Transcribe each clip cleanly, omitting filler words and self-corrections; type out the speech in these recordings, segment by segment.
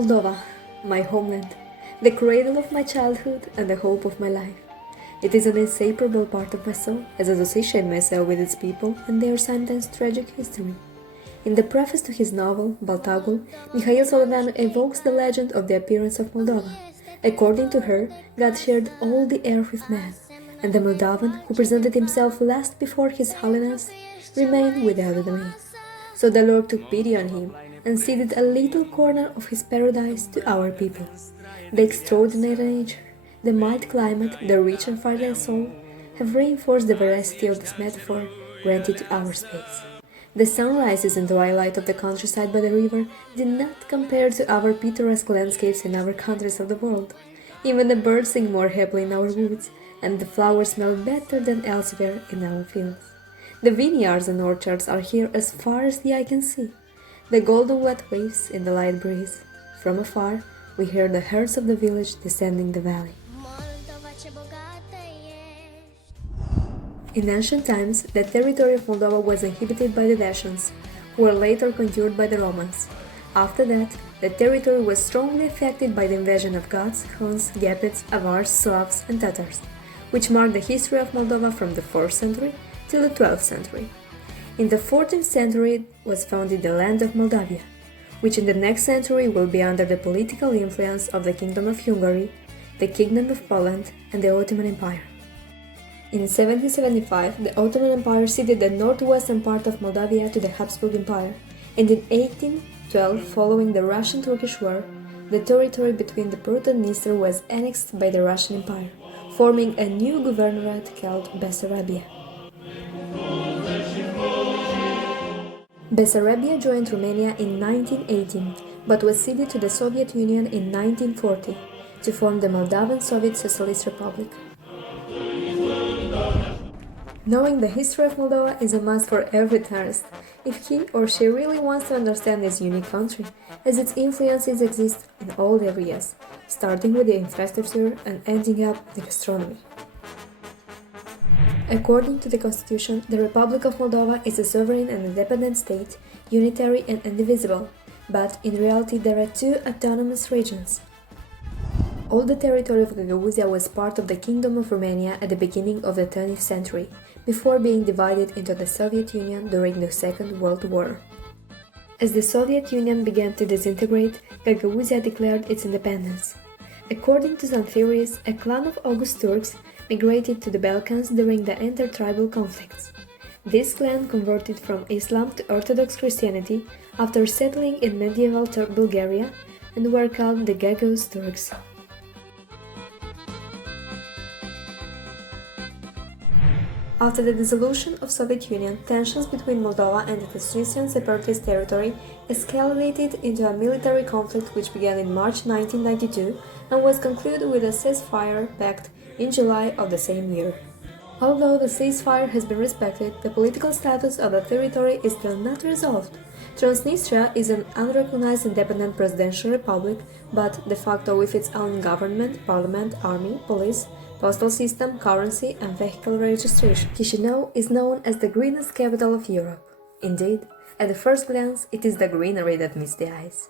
Moldova, my homeland, the cradle of my childhood and the hope of my life. It is an inseparable part of my soul, as I associate myself with its people and their sometimes tragic history. In the preface to his novel, Baltagul, Mihail Solovyan evokes the legend of the appearance of Moldova. According to her, God shared all the air with man, and the Moldovan, who presented himself last before his holiness, remained without a domain. So the Lord took pity on him and ceded a little corner of his paradise to our people. The extraordinary nature, the mild climate, the rich and fertile soil have reinforced the veracity of this metaphor granted to our space. The sunrises and twilight of the countryside by the river did not compare to our picturesque landscapes in other countries of the world. Even the birds sing more happily in our woods, and the flowers smell better than elsewhere in our fields. The vineyards and orchards are here as far as the eye can see. The golden wet waves in the light breeze. From afar, we hear the herds of the village descending the valley. In ancient times, the territory of Moldova was inhabited by the Dacians, who were later conquered by the Romans. After that, the territory was strongly affected by the invasion of Goths, Huns, Gepids, Avars, Slavs, and Tatars, which marked the history of Moldova from the 4th century till the 12th century. In the 14th century was founded the land of Moldavia, which in the next century will be under the political influence of the Kingdom of Hungary, the Kingdom of Poland, and the Ottoman Empire. In 1775, the Ottoman Empire ceded the northwestern part of Moldavia to the Habsburg Empire, and in 1812, following the Russian-Turkish War, the territory between the Prut and Dniester was annexed by the Russian Empire, forming a new governorate called Bessarabia. Bessarabia joined Romania in 1918, but was ceded to the Soviet Union in 1940 to form the Moldovan Soviet Socialist Republic. Knowing the history of Moldova is a must for every tourist, if he or she really wants to understand this unique country, as its influences exist in all areas, starting with the infrastructure and ending up the gastronomy. According to the Constitution, the Republic of Moldova is a sovereign and independent state, unitary and indivisible, but in reality there are two autonomous regions. All the territory of Gagauzia was part of the Kingdom of Romania at the beginning of the 20th century, before being divided into the Soviet Union during the Second World War. As the Soviet Union began to disintegrate, Gagauzia declared its independence. According to some theories, a clan of August Turks migrated to the Balkans during the intertribal conflicts. This clan converted from Islam to Orthodox Christianity after settling in medieval Bulgaria and were called the Gagauz Turks. After the dissolution of Soviet Union, tensions between Moldova and the Transnistrian separatist territory escalated into a military conflict which began in March 1992 and was concluded with a ceasefire pact in July of the same year. Although the ceasefire has been respected, the political status of the territory is still not resolved. Transnistria is an unrecognized independent presidential republic, but de facto with its own government, parliament, army, police, postal system, currency, and vehicle registration. Chisinau is known as the greenest capital of Europe. Indeed, at the first glance, it is the greenery that meets the eyes.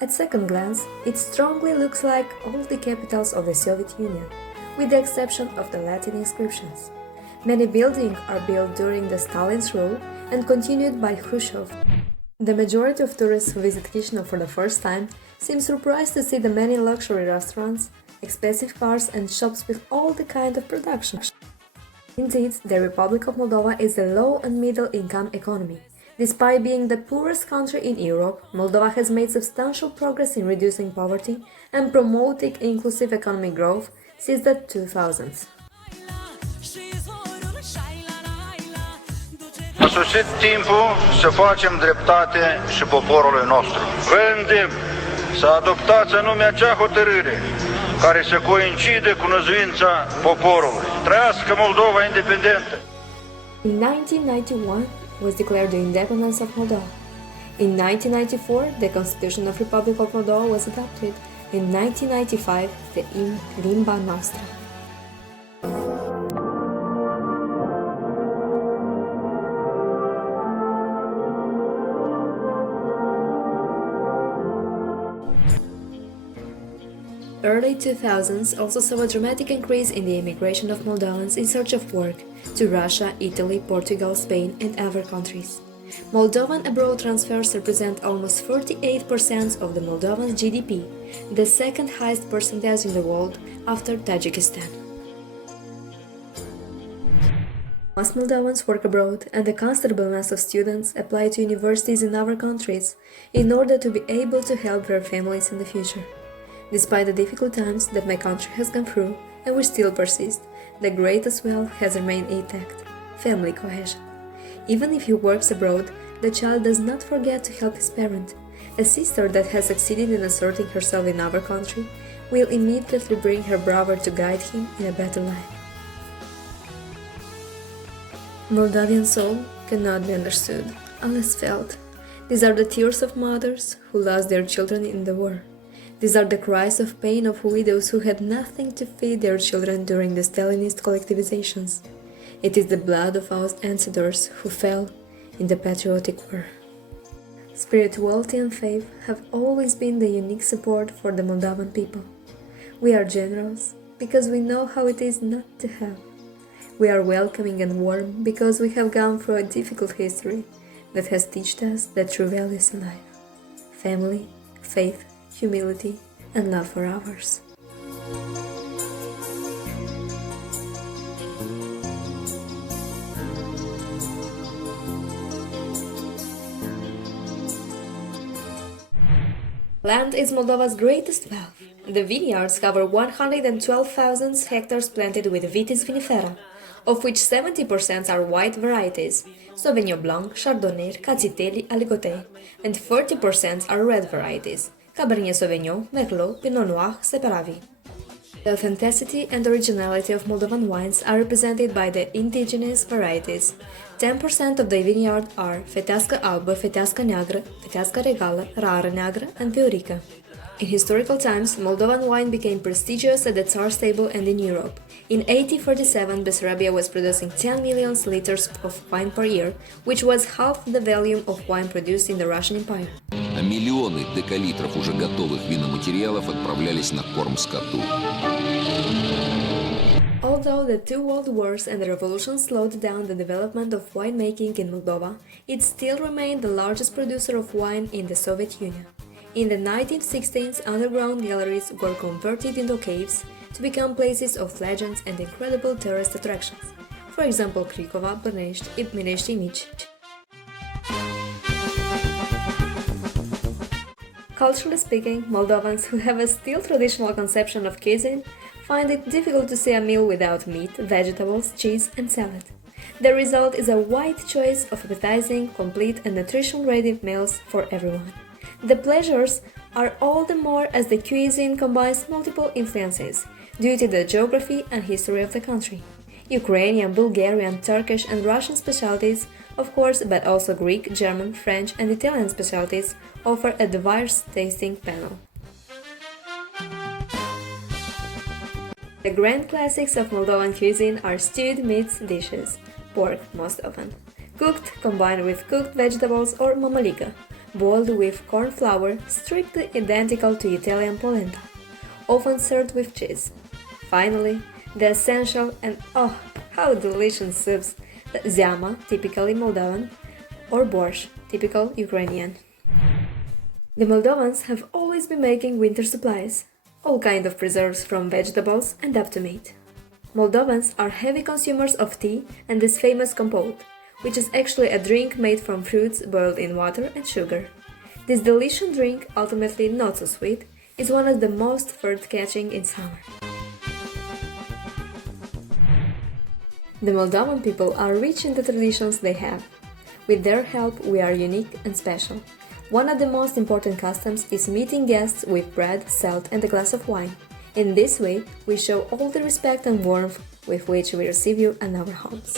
At second glance, it strongly looks like all the capitals of the Soviet Union, with the exception of the Latin inscriptions. Many buildings are built during the Stalin's rule and continued by Khrushchev. The majority of tourists who visit Chisinau for the first time seem surprised to see the many luxury restaurants, expensive cars and shops with all the kind of production. Indeed, the Republic of Moldova is a low and middle income economy. Despite being the poorest country in Europe, Moldova has made substantial progress in reducing poverty and promoting inclusive economic growth since the 2000s. A sosit timpul să facem dreptate și poporului nostru. Vă îndemn să adoptați anume acea hotărâre care să coincide cu năzuința poporului. Trăiască Moldova independentă! In 1991 was declared the independence of Moldova. In 1994, the Constitution of Republic of Moldova was adopted. In 1995, the Limba Noastră. Early 2000s also saw a dramatic increase in the immigration of Moldovans in search of work to Russia, Italy, Portugal, Spain and other countries. Moldovan abroad transfers represent almost 48% of the Moldovan GDP, the second highest percentage in the world after Tajikistan. Most Moldovans work abroad, and a considerable mass of students apply to universities in other countries in order to be able to help their families in the future. Despite the difficult times that my country has gone through, and which still persist, the greatest wealth has remained intact: family cohesion. Even if he works abroad, the child does not forget to help his parent. A sister that has succeeded in asserting herself in our country will immediately bring her brother to guide him in a better life. Moldavian soul cannot be understood unless felt. These are the tears of mothers who lost their children in the war. These are the cries of pain of widows who had nothing to feed their children during the Stalinist collectivizations. It is the blood of our ancestors who fell in the patriotic war. Spirituality and faith have always been the unique support for the Moldovan people. We are generous because we know how it is not to have. We are welcoming and warm because we have gone through a difficult history that has taught us the true values in life: family, faith, humility, and love for others. Land is Moldova's greatest wealth. The vineyards cover 112,000 hectares planted with Vitis vinifera, of which 70% are white varieties, Sauvignon Blanc, Chardonnay, Cazitelli, Aligoté, and 30% are red varieties, Cabernet Sauvignon, Merlot, Pinot Noir, Separavi. The authenticity and originality of Moldovan wines are represented by the indigenous varieties. 10% of the vineyard are Fetească Albă, Fetească Neagră, Fetească Regală, Rară Neagră, and Viorica. In historical times, Moldovan wine became prestigious at the Tsar's table and in Europe. In 1847, Bessarabia was producing 10 million liters of wine per year, which was half the volume of wine produced in the Russian Empire. А миллионы декалитров уже готовых виноматериалов отправлялись на корм скоту. Although the two world wars and the revolution slowed down the development of winemaking in Moldova, it still remained the largest producer of wine in the Soviet Union. In the 1960s, underground galleries were converted into caves to become places of legends and incredible tourist attractions. For example, Cricova, Bănești, Mănești Mici. Culturally speaking, Moldovans who have a still traditional conception of cuisine find it difficult to see a meal without meat, vegetables, cheese, and salad. The result is a wide choice of appetizing, complete, and nutrition-ready meals for everyone. The pleasures are all the more as the cuisine combines multiple influences due to the geography and history of the country. Ukrainian, Bulgarian, Turkish, and Russian specialties, of course, but also Greek, German, French, and Italian specialties offer a diverse tasting panel. The grand classics of Moldovan cuisine are stewed meats dishes, pork most often, cooked combined with cooked vegetables or mamalica, boiled with corn flour, strictly identical to Italian polenta, often served with cheese. Finally, the essential and how delicious soups, the zyama, typically Moldovan, or borscht, typical Ukrainian. The Moldovans have always been making winter supplies, all kinds of preserves from vegetables and up to meat. Moldovans are heavy consumers of tea and this famous compote, which is actually a drink made from fruits boiled in water and sugar. This delicious drink, ultimately not so sweet, is one of the most thirst-catching in summer. The Moldovan people are rich in the traditions they have. With their help, we are unique and special. One of the most important customs is meeting guests with bread, salt, and a glass of wine. In this way, we show all the respect and warmth with which we receive you in our homes.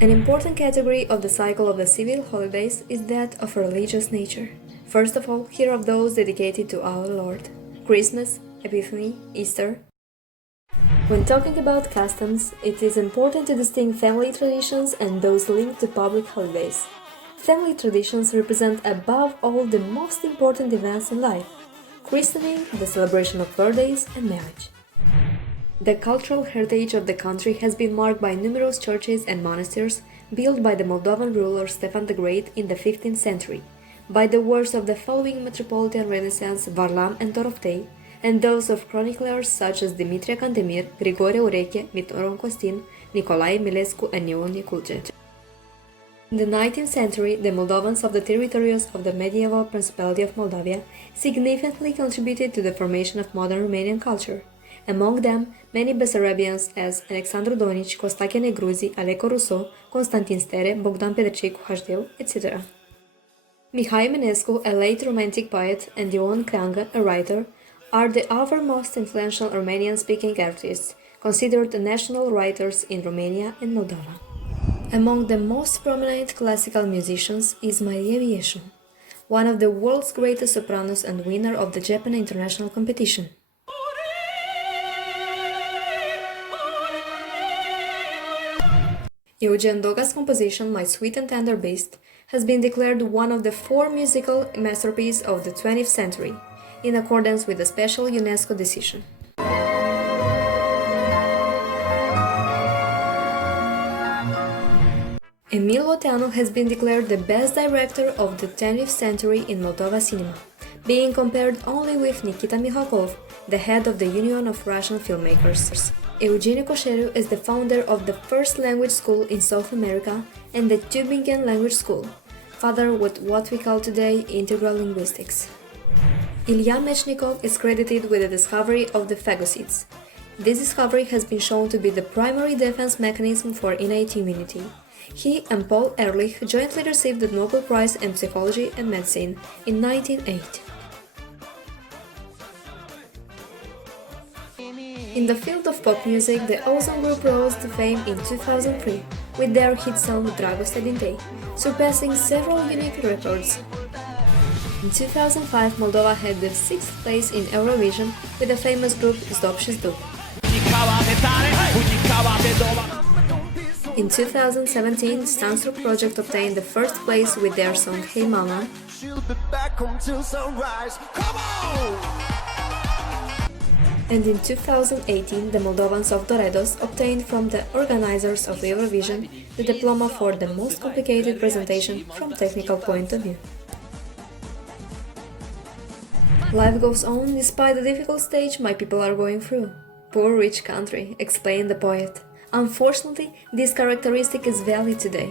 An important category of the cycle of the civil holidays is that of a religious nature. First of all, here are those dedicated to our Lord: Christmas, Epiphany, Easter. When talking about customs, it is important to distinguish family traditions and those linked to public holidays. Family traditions represent above all the most important events in life: christening, the celebration of birthdays, and marriage. The cultural heritage of the country has been marked by numerous churches and monasteries built by the Moldovan ruler Stefan the Great in the 15th century, by the works of the following metropolitan Renaissance Varlam and Doroftei, and those of chroniclers such as Dimitrie Cantemir, Grigore Ureche, Mitoron Costin, Nicolae Milescu, and Ion Niculce. In the 19th century, the Moldovans of the territories of the medieval Principality of Moldavia significantly contributed to the formation of modern Romanian culture. Among them, many Bessarabians as Alexandru Donici, Costache Negruzi, Aleco Rousseau, Constantin Stere, Bogdan Petrecic, Hașdeu, etc. Mihai Eminescu, a late Romantic poet, and Ion Creangă, a writer, are the other most influential Romanian-speaking artists, considered national writers in Romania and Moldova. Among the most prominent classical musicians is Maria Vieșu, one of the world's greatest sopranos and winner of the Japan International Competition. Eugen Doga's composition My Sweet and Tender Beast has been declared one of the 4 musical masterpieces of the 20th century, in accordance with a special UNESCO decision. Emil Oteanu has been declared the best director of the 20th century in Moldova cinema, being compared only with Nikita Mikhalkov, the head of the Union of Russian Filmmakers. Eugeniu Coșeriu is the founder of the first language school in South America and the Tübingen Language School, father with what we call today integral linguistics. Ilya Mechnikov is credited with the discovery of the phagocytes. This discovery has been shown to be the primary defense mechanism for innate immunity. He and Paul Ehrlich jointly received the Nobel Prize in Psychology and Medicine in 1980. In the field of pop music, the Ozone Group rose to fame in 2003 with their hit song Dragoste din Tei, surpassing several unique records. In 2005, Moldova had the 6th place in Eurovision with the famous group Zdop și Zdup. In 2017, Stanstruk Project obtained the 1st place with their song Hey Mama. And in 2018, the Moldovans of Doredos obtained from the organizers of Eurovision the diploma for the most complicated presentation from technical point of view. Life goes on despite the difficult stage my people are going through. Poor rich country, explained the poet. Unfortunately, this characteristic is valid today.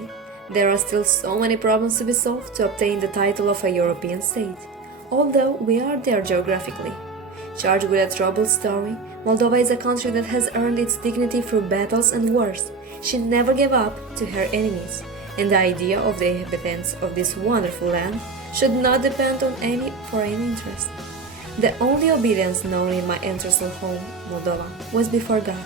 There are still so many problems to be solved to obtain the title of a European state, although we are there geographically. Charged with a troubled story, Moldova is a country that has earned its dignity through battles and wars. She never gave up to her enemies, and the idea of the inhabitants of this wonderful land should not depend on any foreign interest. The only obedience known in my ancestral home, Moldova, was before God.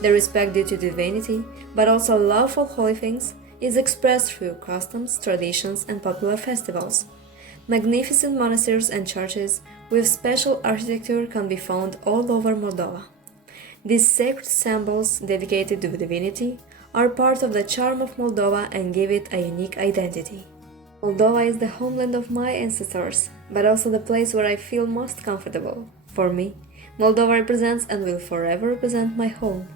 The respect due to divinity, but also love for holy things, is expressed through customs, traditions, and popular festivals. Magnificent monasteries and churches with special architecture can be found all over Moldova. These sacred symbols dedicated to divinity are part of the charm of Moldova and give it a unique identity. Moldova is the homeland of my ancestors, but also the place where I feel most comfortable. For me, Moldova represents and will forever represent my home.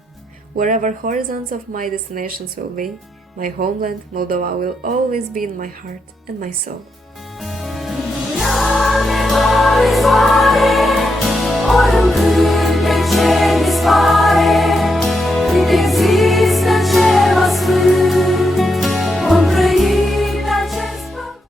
Wherever horizons of my destinations will be, my homeland, Moldova, will always be in my heart and my soul.